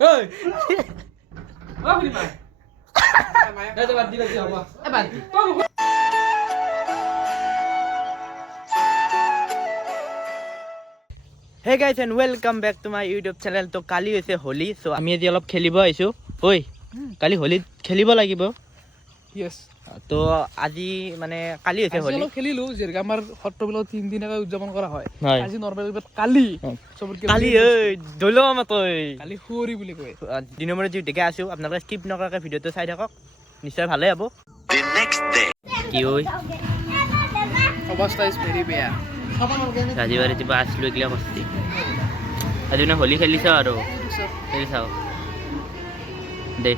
Ơi. Ơ đi mày. Đây bạn đi được không? Em bạn. Hey guys and welcome back to my YouTube channel. তো কালি হৈছে Holi, so আমি আজি অলপ খেলিব আহিছো। ওই কালি হোলি খেলিব লাগিব। Yes. তো আজি মানে কালি হৈছে হোলি। অলপ খেলিলো যেৰকা আমাৰ সত্ৰবিলাক 3 দিনকৈ উদযাপন কৰা হয়। হয়। আজি নৰমেল কালি সবৰকে কালি এই দলো মাতই। কালি খুৰি বুলি কয়। দিনৰ মূৰত যি দেখে আছো আপোনালোকে স্কিপ নকৰাকৈ ভিডিঅটো চাই থাকক। নিশ্চয় ভালে হ'ব। The next day. কি ওই অৱস্থা ইজ ভেৰি বেয়া। ৰাজিবাৰে যিবা আসলো এগিলা কস্তি। আজি না হোলি খেলিছ আৰু খেলি চাও। দে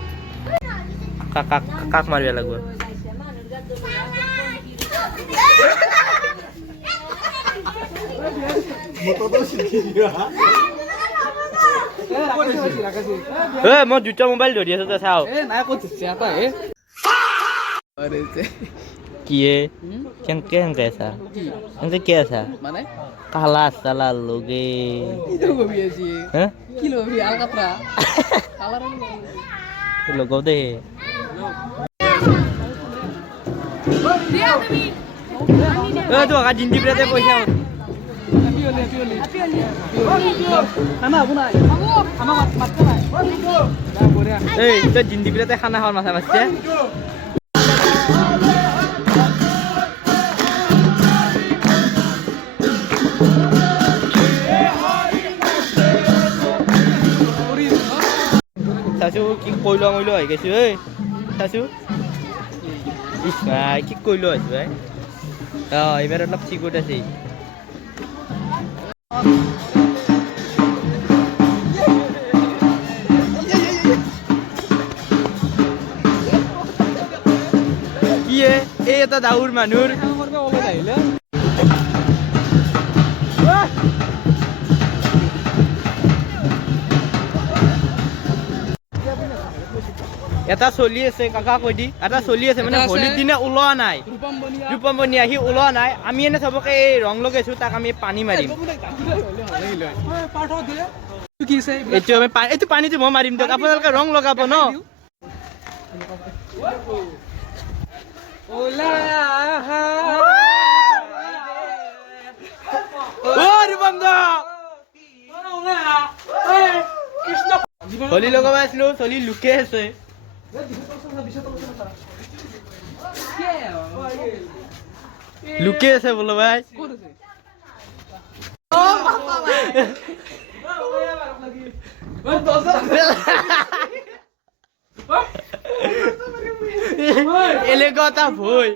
কাক মাৰিব লাগিব। মই দুটা মোবাইল ধৰি আছো তই চাও। নাই ক'ত এটা হে আৰে যে কি কেনকে আছা এনকে কি আছা মানে কালা চালা লগে ইটো কবি আছে হে কি লবি আলকাতরা কালার লগো দে তো আগা জিন্দি প্রাতে পয়সা খানা হবো না আমার মারতে নাই এই তো জিন্দি প্রাতে খানা খাওয়ার মাথা মারছে চাচু কি কইলো মইলো হৈ গৈছো ঐ চাচু ইছ ভাই কি কইলো হৈছো ভাই এইবাৰ অলপ চিকুট আছে কি এই এটা দাউৰ মানুহৰ এটা চলি আছে কাকা কৈ দি এটা চলি আছে মানে হোলিৰ দিনা ওলোৱা নাই ৰূপম বনিয়া সি ওলোৱা নাই আমি এনে চবকে এই ৰং লগাইছো তাক আমি পানী মাৰিম এইটো পানীটো মই মাৰিম দিয়ক আপোনালোকে ৰং লগাব ন হোলি লগাব আছিলো চলি লুকে আছে লুকে আছে বলো ভাই এলেগতা ভই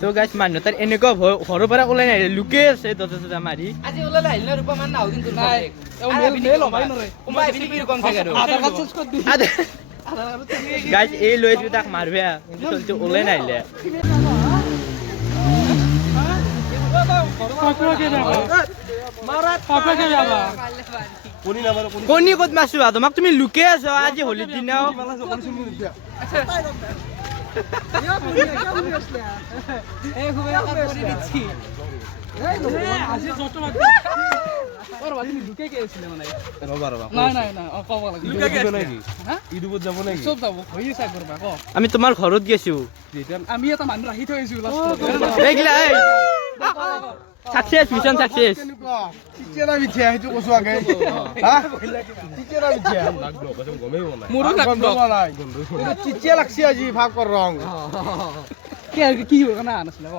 তো গাইছ মানুহ তাৰ এনেকুৱা ঘৰৰ পৰা ওলাই নাহিলে লুকে আছে দজা চজা মাৰি আজি ওলাই নাহিলে ৰূপমান নাও কিন্তু নাই গাইছ এই লৈ তাক মাৰবে কিন্তু চলটো ওলাই নাহিলে কণী ক'ত মাছো তোমাক তুমি লুকে আছো আজি হোলিৰ দিনাও আমি তোমাৰ ঘৰত গৈছো আমি এটা মানুহ ৰাখি থৈ আহিছো সাকসেস মিশন সাকসেস চিচেৰা মিঠিয়া হেতু কসু আগে হা চিচেৰা মিঠিয়া মোৰো নাই চিচিয়া লাগছি আজি ভাগ কৰ ৰং কি হয় না নাছিলে ক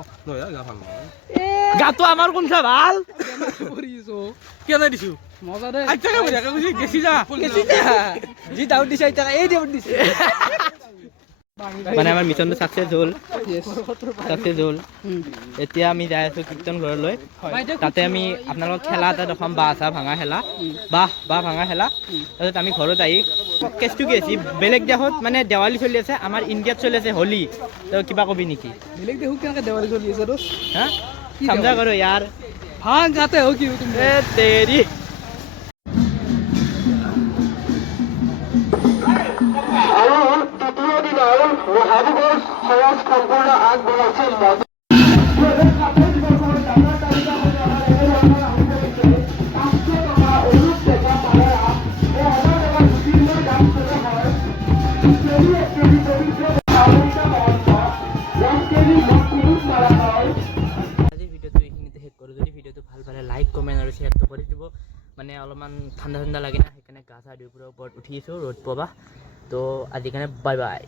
গাটো আমাৰ কোনটা ভাল কৰিছো কেনে দিছো মজা দে আইতাকে বঢ়িয়াকে কৈছি গেছি যা যি ডাউট দিছে আইতাকে এই ডাউট দিছে মানে আমাৰ মিছনটো সাকসেস হ'ল এতিয়া আমি যাই আছো কীৰ্তন ঘৰলৈ তাতে আমি আপোনালোকক খেলা এটা দেখাম বাঁহ চাহ ভাঙা খেলা বাঁহ ভাঙা খেলা তাৰপিছত আমি ঘৰত আহি কেছটো কি আছে বেলেগ দেশত মানে দেৱালী চলি আছে আমাৰ ইণ্ডিয়াত চলি আছে হোলী তই কিবা কবি নেকি বেলেগ দেখো কেনেকৈ দেৱালী চলি আছে হা समझा करो यार भाग जाते हो क्यों तुम तेरी আজিৰ ভিডিঅ'টো এইখিনিতে শেষ কৰোঁ। যদি ভিডিঅ'টো ভাল পালে লাইক কমেণ্ট আৰু শ্বেয়াৰটো কৰি দিব। মানে অলপমান ঠাণ্ডা ঠাণ্ডা লাগে না, সেইকাৰণে গা চা ধুই পুৰা ওপৰত উঠিছোঁ ৰ'দ পাবা। তো আজিৰ কাৰণে বাই বাই।